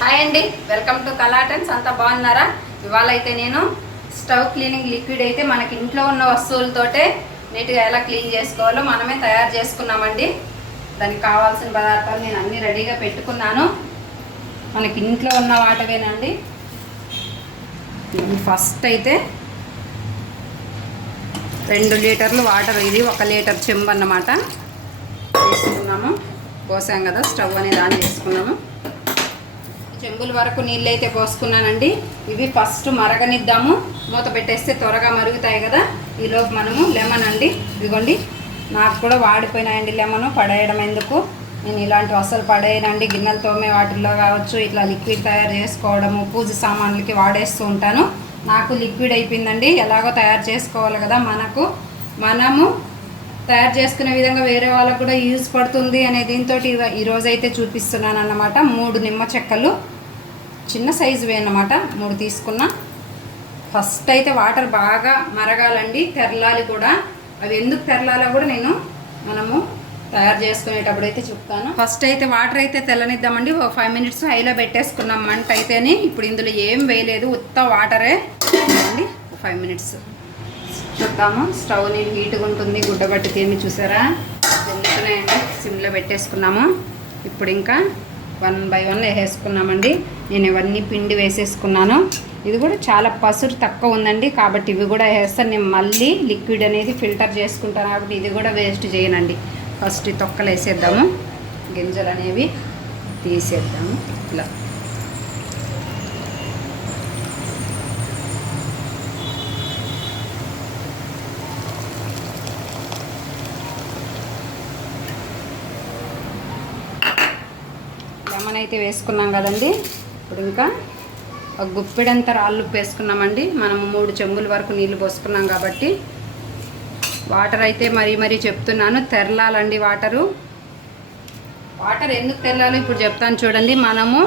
Hi అండి, welcome to కలాటన్స్. అంతా బాగున్నారా? ఇవాళ అయితే నేను స్టవ్ క్లీనింగ్ లిక్విడ్ అయితే మనకి ఇంట్లో ఉన్న వస్తువులతోటే నీట్గా ఎలా క్లీన్ చేసుకోవాలో మనమే తయారు చేసుకున్నామండి. దానికి కావాల్సిన పదార్థాలు నేను అన్నీ రెడీగా పెట్టుకున్నాను. మనకి ఇంట్లో ఉన్న వాటవేనండి. ఫస్ట్ అయితే 2 లీటర్లు వాటర్, ఇది 1 లీటర్ చెంబు అన్నమాట తీసుకున్నాము. పోసాం కదా, స్టవ్ అనేది ఆన్ చేసుకున్నాము. చెంబుల వరకు నీళ్ళు అయితే పోసుకున్నానండి. ఇవి ఫస్ట్ మరగనిద్దాము. మూత పెట్టేస్తే త్వరగా మరుగుతాయి కదా. ఈలోపు మనము లెమన్ అండి, ఇదిగోండి, నాకు కూడా వాడిపోయినాయండి లెమన్. పడేయడం ఎందుకు, నేను ఇలాంటివి అసలు పడేయనండి. గిన్నెలు తోమే వాటిల్లో కావచ్చు, ఇట్లా లిక్విడ్ తయారు చేసుకోవడము, పూజ సామాన్లకి వాడేస్తూ ఉంటాను. నాకు లిక్విడ్ అయిపోయిందండి. ఎలాగో తయారు చేసుకోవాలి కదా, మనము తయారు చేసుకునే విధంగా వేరే వాళ్ళకు కూడా యూజ్ పడుతుంది అనే దీంతో ఈరోజైతే చూపిస్తున్నాను అన్నమాట. 3 నిమ్మ చెక్కలు చిన్న సైజువి అన్నమాట, 3 తీసుకున్నా. ఫస్ట్ అయితే వాటర్ బాగా మరగాలండి, తెరలాలి కూడా. అవి ఎందుకు తెరలాలో కూడా మనము తయారు చేసుకునేటప్పుడు అయితే చెప్తాను. ఫస్ట్ అయితే వాటర్ అయితే తెల్లనిద్దామండి. 5 మినిట్స్ హైలో పెట్టేసుకున్నాం మంట అయితేనే. ఇప్పుడు ఇందులో ఏం వేయలేదు, ఉత్త వాటరే అండి. 5 మినిట్స్ చూద్దాము. స్టవ్ నేను హీట్గా ఉంటుంది, గుడ్డబట్టి తీమి చూసారా, వెళ్తున్నాయండి. సిమ్లో పెట్టేసుకున్నాము. ఇప్పుడు ఇంకా 1 బై 1 వేసేసుకున్నామండి. నేను ఇవన్నీ పిండి వేసేసుకున్నాను. ఇది కూడా చాలా పసురు తక్కువ ఉందండి, కాబట్టి ఇవి కూడా వేస్తాను. నేను మళ్ళీ లిక్విడ్ అనేది ఫిల్టర్ చేసుకుంటాను కాబట్టి ఇది కూడా వేస్ట్ చేయనండి. ఫస్ట్ తొక్కలు వేసేద్దాము, గింజలు అనేవి తీసేద్దాము. ఇలా లెమన్ అయితే వేసుకున్నాం కదండి. ఇప్పుడు ఇంకా ఒక గుప్పెడంత రాళ్ళుప్పు వేసుకున్నామండి. మనము 3 చెంబుల వరకు నీళ్ళు పోసుకున్నాం కాబట్టి. వాటర్ అయితే మరీ చెప్తున్నాను, తెరలాలండి వాటర్ ఎందుకు తెరలాలో ఇప్పుడు చెప్తాను చూడండి. మనము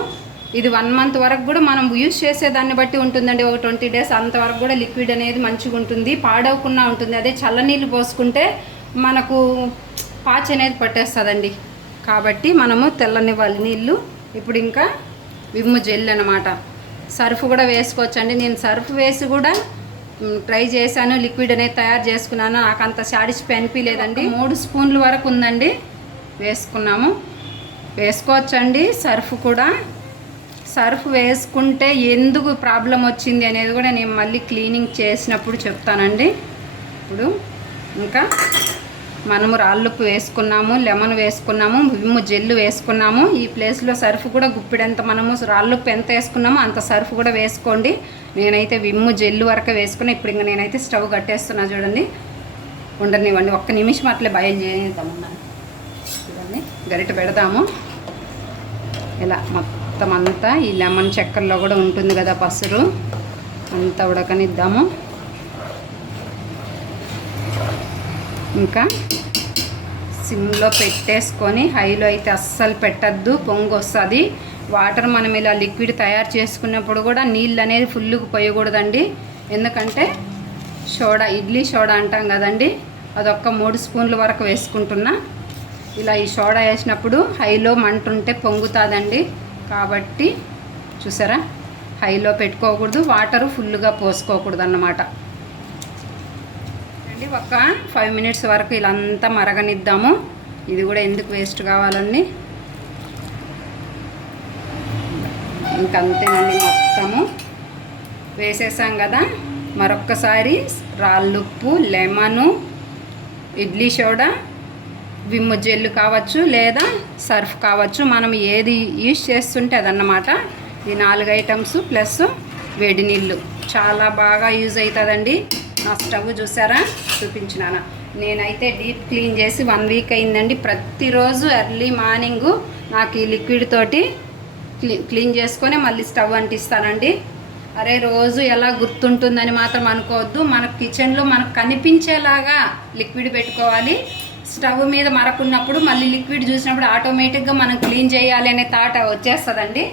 ఇది 1 మంత్ వరకు కూడా మనం యూజ్ చేసేదాన్ని బట్టి ఉంటుందండి. ఒక 20 డేస్ అంతవరకు కూడా లిక్విడ్ అనేది మంచిగా ఉంటుంది, పాడవకుండా ఉంటుంది. అదే చల్లనీళ్ళు పోసుకుంటే మనకు పాచి అనేది పట్టేస్తుందండి. కాబట్టి మనము తెల్లనివ్వాలి నీళ్ళు. ఇప్పుడు ఇంకా విమ్ జెల్ అన్నమాట. సర్ఫ్ కూడా వేసుకోవచ్చండి. నేను సర్ఫ్ వేసి కూడా ట్రై చేశాను, లిక్విడ్ అనేది తయారు చేసుకున్నాను. నాకు అంత సాటిస్ఫై అనిపించలేదండి. 3 స్పూన్ల వరకు ఉందండి, వేసుకున్నాము. వేసుకోవచ్చండి సర్ఫ్ కూడా. సర్ఫ్ వేసుకుంటే ఎందుకు ప్రాబ్లం వచ్చింది అనేది కూడా నేను మళ్ళీ క్లీనింగ్ చేసినప్పుడు చెప్తానండి. ఇప్పుడు ఇంకా మనము రాళ్ళుప్పు వేసుకున్నాము, లెమన్ వేసుకున్నాము, విమ్ జెల్లు వేసుకున్నాము. ఈ ప్లేస్లో సర్ఫ్ కూడా గుప్పిడంత, మనము రాళ్ళుప్పు ఎంత వేసుకున్నామో అంత సర్ఫ్ కూడా వేసుకోండి. నేనైతే విమ్ జెల్లు వరకు వేసుకున్నా. ఇప్పుడు ఇంకా నేనైతే స్టవ్ కట్టేస్తున్నా చూడండి. ఉండనివ్వండి, 1 నిమిషం అట్లే బాయిల్ చేద్దామన్నాను. చూడండి, గరిట పెడదాము. ఇలా మొత్తం అంతా ఈ లెమన్ చెక్కల్లో కూడా ఉంటుంది కదా పసురు, అంతా ఉడకనిద్దాము. ఇంకా సిమ్లో పెట్టేసుకొని, హైలో అయితే అస్సలు పెట్టద్దు, పొంగు వస్తుంది. వాటర్ మనం ఇలా లిక్విడ్ తయారు చేసుకున్నప్పుడు కూడా నీళ్ళు అనేది ఫుల్గా పోయకూడదండి. ఎందుకంటే సోడా, ఇడ్లీ సోడా అంటాం కదండి, అదొక్క 3 స్పూన్ల వరకు వేసుకుంటున్నా. ఇలా ఈ సోడా వేసినప్పుడు హైలో మంట ఉంటే పొంగుతుందండి. కాబట్టి చూసారా, హైలో పెట్టుకోకూడదు, వాటరు ఫుల్గా పోసుకోకూడదు అన్నమాట. ఒక 5 మినిట్స్ వరకు ఇలా అంతా మరగనిద్దాము. ఇది కూడా ఎందుకు వేస్ట్ కావాలండి. ఇంకంతేనండి, మొత్తము వేసేసాం కదా. మరొక్కసారి రాళ్ళుప్పు, లెమను, ఇడ్లీ సోడా, విమ్ జెల్లు కావచ్చు లేదా సర్ఫ్ కావచ్చు, మనం ఏది యూజ్ చేస్తుంటే అదన్నమాట. ఈ 4 ఐటమ్స్ ప్లస్ వేడి నీళ్ళు చాలా బాగా యూజ్ అవుతుందండి. నా స్టవ్ చూసారా, చూపించినానా. నేనైతే డీప్ క్లీన్ చేసి 1 వీక్ అయిందండి. ప్రతిరోజు ఎర్లీ మార్నింగు నాకు ఈ లిక్విడ్ తోటి క్లీన్ చేసుకొని మళ్ళీ స్టవ్ అంటిస్తానండి. అరే రోజు ఎలా గుర్తుంటుందని మాత్రం అనుకోవద్దు. మన కిచెన్లో మనకు కనిపించేలాగా లిక్విడ్ పెట్టుకోవాలి. స్టవ్ మీద మరకున్నప్పుడు మళ్ళీ లిక్విడ్ చూసినప్పుడు ఆటోమేటిక్గా మనం క్లీన్ చేయాలి అనే థాట్ వచ్చేస్తుందండి.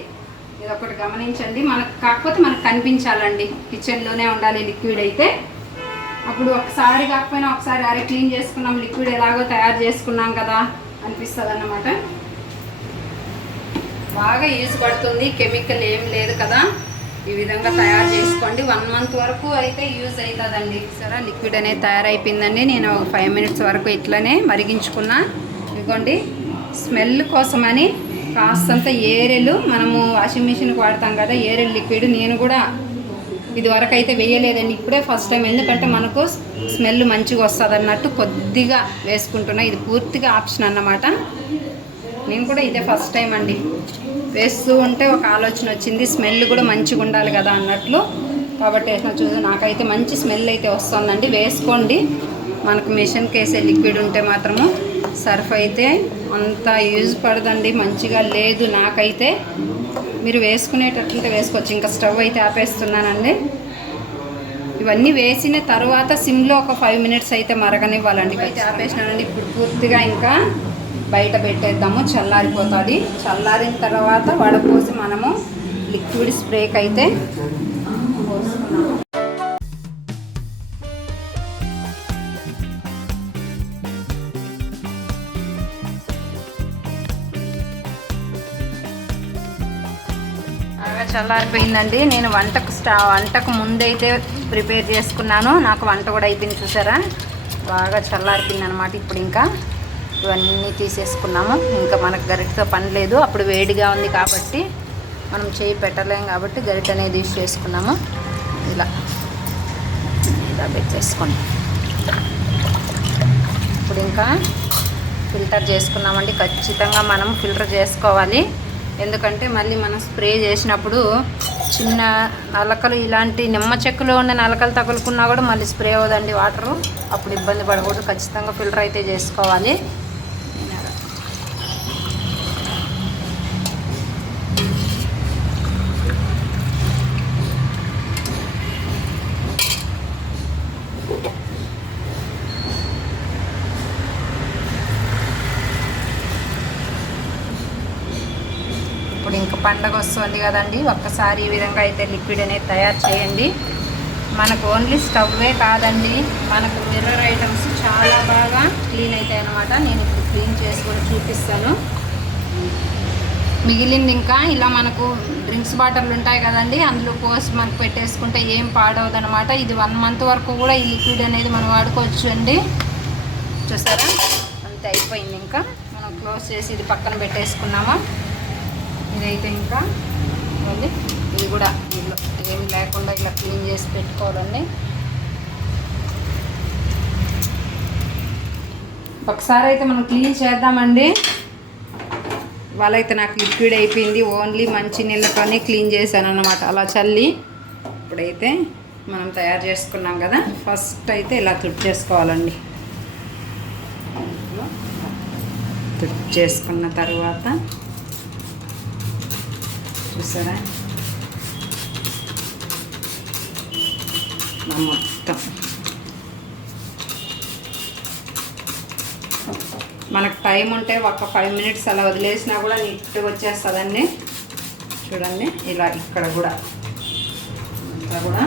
ఇది ఒకటి గమనించండి. కాకపోతే మనకు కనిపించాలండి, కిచెన్లోనే ఉండాలి లిక్విడ్ అయితే. అప్పుడు ఒకసారి కాకపోయినా ఒకసారి అరే క్లీన్ చేసుకున్నాం, లిక్విడ్ ఎలాగో తయారు చేసుకున్నాం కదా అనిపిస్తుంది అన్నమాట. బాగా యూజ్ పడుతుంది, కెమికల్ ఏం లేదు కదా. ఈ విధంగా తయారు చేసుకోండి, 1 మంత్ వరకు అయితే యూజ్ అవుతుందండి. సరే లిక్విడ్ అనేది తయారైపోయిందండి. నేను 5 మినిట్స్ వరకు ఇట్లనే మరిగించుకున్నా. ఇదిగోండి స్మెల్ కోసమని కాస్తంత ఏరెలు, మనము వాషింగ్ మిషన్కి వాడతాం కదా ఏరెల్ లిక్విడ్, నేను కూడా ఇది వరకు అయితే వేయలేదండి, ఇప్పుడే ఫస్ట్ టైం. ఎందుకంటే మనకు స్మెల్ మంచిగా వస్తుంది అన్నట్టు కొద్దిగా వేసుకుంటున్నా. ఇది పూర్తిగా ఆప్షన్ అన్నమాట. నేను కూడా ఇదే ఫస్ట్ టైం అండి వేస్తూ ఉంటే ఒక ఆలోచన వచ్చింది, స్మెల్ కూడా మంచిగా ఉండాలి కదా అన్నట్లు. కాబట్టి వేసిన చూసి నాకైతే మంచి స్మెల్ అయితే వస్తుందండి. వేసుకోండి, మనకు మిషన్కి వేసే లిక్విడ్ ఉంటే మాత్రము. సర్ఫ్ అయితే అంత యూజ్ పడదండి, మంచిగా లేదు నాకైతే. మీరు వేసుకునేటట్లయితే వేసుకోవచ్చు. ఇంకా స్టవ్ అయితే ఆపేస్తున్నానండి. ఇవన్నీ వేసిన తర్వాత సిమ్లో ఒక 5 మినిట్స్ అయితే మరగనివ్వాలండి. అయితే ఆపేసినానండి. ఇప్పుడు పూర్తిగా ఇంకా బయట పెట్టేద్దాము, చల్లారిపోతుంది. చల్లారిన తర్వాత వడపోసి మనము లిక్విడ్ స్ప్రేకి అయితే పోసుకున్నాము. బాగా చల్లారిపోయిందండి. నేను వంటకు ముందైతే ప్రిపేర్ చేసుకున్నాను. నాకు వంట కూడా అయిపోయింది చూసారా, బాగా చల్లారిపోయింది అనమాట. ఇప్పుడు ఇంకా ఇవన్నీ తీసేసుకున్నాము. ఇంకా మనకు గరిటతో పని లేదు, అప్పుడు వేడిగా ఉంది కాబట్టి మనం చేయి పెట్టలేం కాబట్టి గరిట అనేది యూస్ చేసుకున్నాము. ఇలా పెట్టేసుకోండి. ఇప్పుడు ఇంకా ఫిల్టర్ చేసుకున్నామండి. ఖచ్చితంగా మనం ఫిల్టర్ చేసుకోవాలి, ఎందుకంటే మళ్ళీ మనం స్ప్రే చేసినప్పుడు చిన్న నలకలు, ఇలాంటి నిమ్మ చెక్కులో ఉన్న నలకలు తగులుకున్నా కూడా మళ్ళీ స్ప్రే అవ్వదండి వాటరు. అప్పుడు ఇబ్బంది పడకూడదు, ఖచ్చితంగా ఫిల్టర్ అయితే చేసుకోవాలి. ఇప్పుడు ఇంకా పండగ వస్తుంది కదండి, ఒక్కసారి ఈ విధంగా అయితే లిక్విడ్ అనేది తయారు చేయండి. మనకు ఓన్లీ స్టవ్వే కాదండి, మనకు మిర్రర్ ఐటమ్స్ చాలా బాగా క్లీన్ అవుతాయి అన్నమాట. నేను ఇప్పుడు క్లీన్ చేసి కూడా చూపిస్తాను. మిగిలింది ఇంకా ఇలా మనకు డ్రింక్స్ బాటిల్ ఉంటాయి కదండి, అందులో పోసి మనకు పెట్టేసుకుంటే ఏం పాడవదనమాట. ఇది 1 మంత్ వరకు కూడా ఈ లిక్విడ్ అనేది మనం వాడుకోవచ్చు అండి. చూసారా, అంతే అయిపోయింది. ఇంకా మనం క్లోజ్ చేసి ఇది పక్కన పెట్టేసుకున్నామా. ఇదైతే ఇంకా ఇది కూడా ఇందులో ఏం లేకుండా ఇలా క్లీన్ చేసి పెట్టుకోవాలండి. ఒకసారి అయితే మనం క్లీన్ చేద్దామండి. వాళ్ళైతే నాకు లిక్విడ్ అయిపోయింది, ఓన్లీ మంచి నీళ్ళతోనే క్లీన్ చేశాను అన్నమాట, అలా చల్లి. ఇప్పుడైతే మనం తయారు చేసుకున్నాం కదా, ఫస్ట్ అయితే ఇలా తుడి చేసుకోవాలండి. తుడి చేసుకున్న తర్వాత చూసారా మొత్తం మనకు టైం ఉంటే ఒక 5 మినిట్స్ అలా వదిలేసినా కూడా నీట్గా వచ్చేస్తుందండి. చూడండి ఇలా ఇక్కడ కూడా అంతా కూడా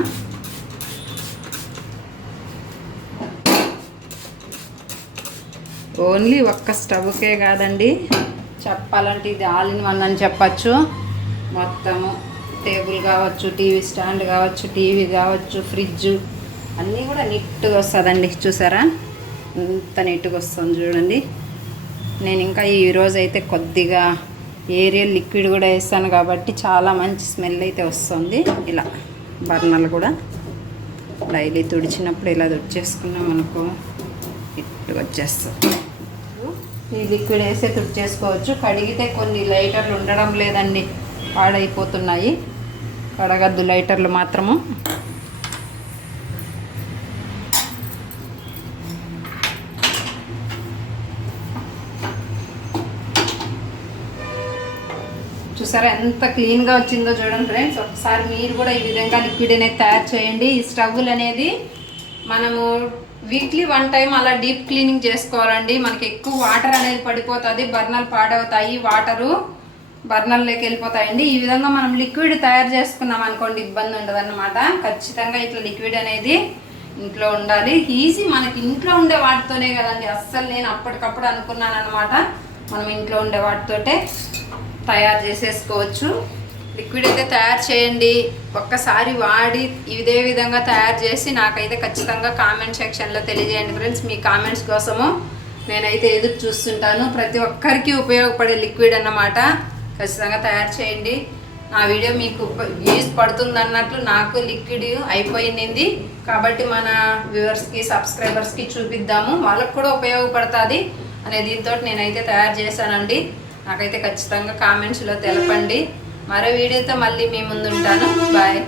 ఓన్లీ ఒక్క స్టవ్కే కాదండి, చెప్పాలంటే ఇది ఆల్ ఇన్ వన్ అని చెప్పచ్చు. మొత్తము టేబుల్ కావచ్చు, టీవీ స్టాండ్ కావచ్చు, టీవీ కావచ్చు, ఫ్రిడ్జ్ అన్నీ కూడా నీట్గా వస్తుందండి. చూసారా ఎంత నీట్గా వస్తుంది చూడండి. నేను ఇంకా ఈరోజు అయితే కొద్దిగా ఏరియల్ లిక్విడ్ కూడా వేస్తాను కాబట్టి చాలా మంచి స్మెల్ అయితే వస్తుంది. ఇలా బర్నర్లు కూడా డైలీ తుడిచినప్పుడు ఇలా తుడిచేసుకున్నాం అనుకో నీట్గా వచ్చేస్తుంది. ఈ లిక్విడ్ వేస్తే తుడిచేసుకోవచ్చు. కడిగితే కొన్ని లైటర్లు ఉండడం లేదండి, పాడైపోతున్నాయి. కడగద్దు లైటర్లు మాత్రము. చూసారా ఎంత క్లీన్గా వచ్చిందో చూడండి ఫ్రెండ్స్. ఒకసారి మీరు కూడా ఈ విధంగా లిక్విడ్ అనేది తయారు చేయండి. ఈ స్టవ్లు అనేది మనము వీక్లీ 1 టైం అలా డీప్ క్లీనింగ్ చేసుకోవాలండి. మనకి ఎక్కువ వాటర్ అనేది పడిపోతుంది, బర్నర్లు పాడవుతాయి, వాటరు బర్నర్లోకి వెళ్ళిపోతాయండి. ఈ విధంగా మనం లిక్విడ్ తయారు చేసుకున్నాం అనుకోండి ఇబ్బంది ఉండదు అన్నమాట. ఖచ్చితంగా ఇట్లా లిక్విడ్ అనేది ఇంట్లో ఉండాలి. ఈజీ, మనకి ఇంట్లో ఉండే వాటితోనే కదండి. అస్సలు నేను అప్పటికప్పుడు అనుకున్నాను అనమాట, మనం ఇంట్లో ఉండే వాటితోటే తయారు చేసేసుకోవచ్చు. లిక్విడ్ అయితే తయారు చేయండి, ఒక్కసారి వాడి ఇదే విధంగా తయారు చేసి నాకైతే ఖచ్చితంగా కామెంట్ సెక్షన్లో తెలియజేయండి ఫ్రెండ్స్. మీ కామెంట్స్ కోసము నేనైతే ఎదురు చూస్తుంటాను. ప్రతి ఒక్కరికి ఉపయోగపడే లిక్విడ్ అన్నమాట. ఖచ్చితంగా తయారు చేయండి. నా వీడియో మీకు యూజ్ పడుతుంది అన్నట్లు నాకు లిక్విడ్ అయిపోయింది కాబట్టి మన వ్యూవర్స్కి సబ్స్క్రైబర్స్కి చూపిద్దాము, వాళ్ళకు కూడా ఉపయోగపడుతుంది అనే దీంతో నేనైతే తయారు చేశానండి. నాకైతే ఖచ్చితంగా కామెంట్స్లో తెలపండి. మరో వీడియోతో మళ్ళీ మీ ముందు ఉంటాను. బాయ్.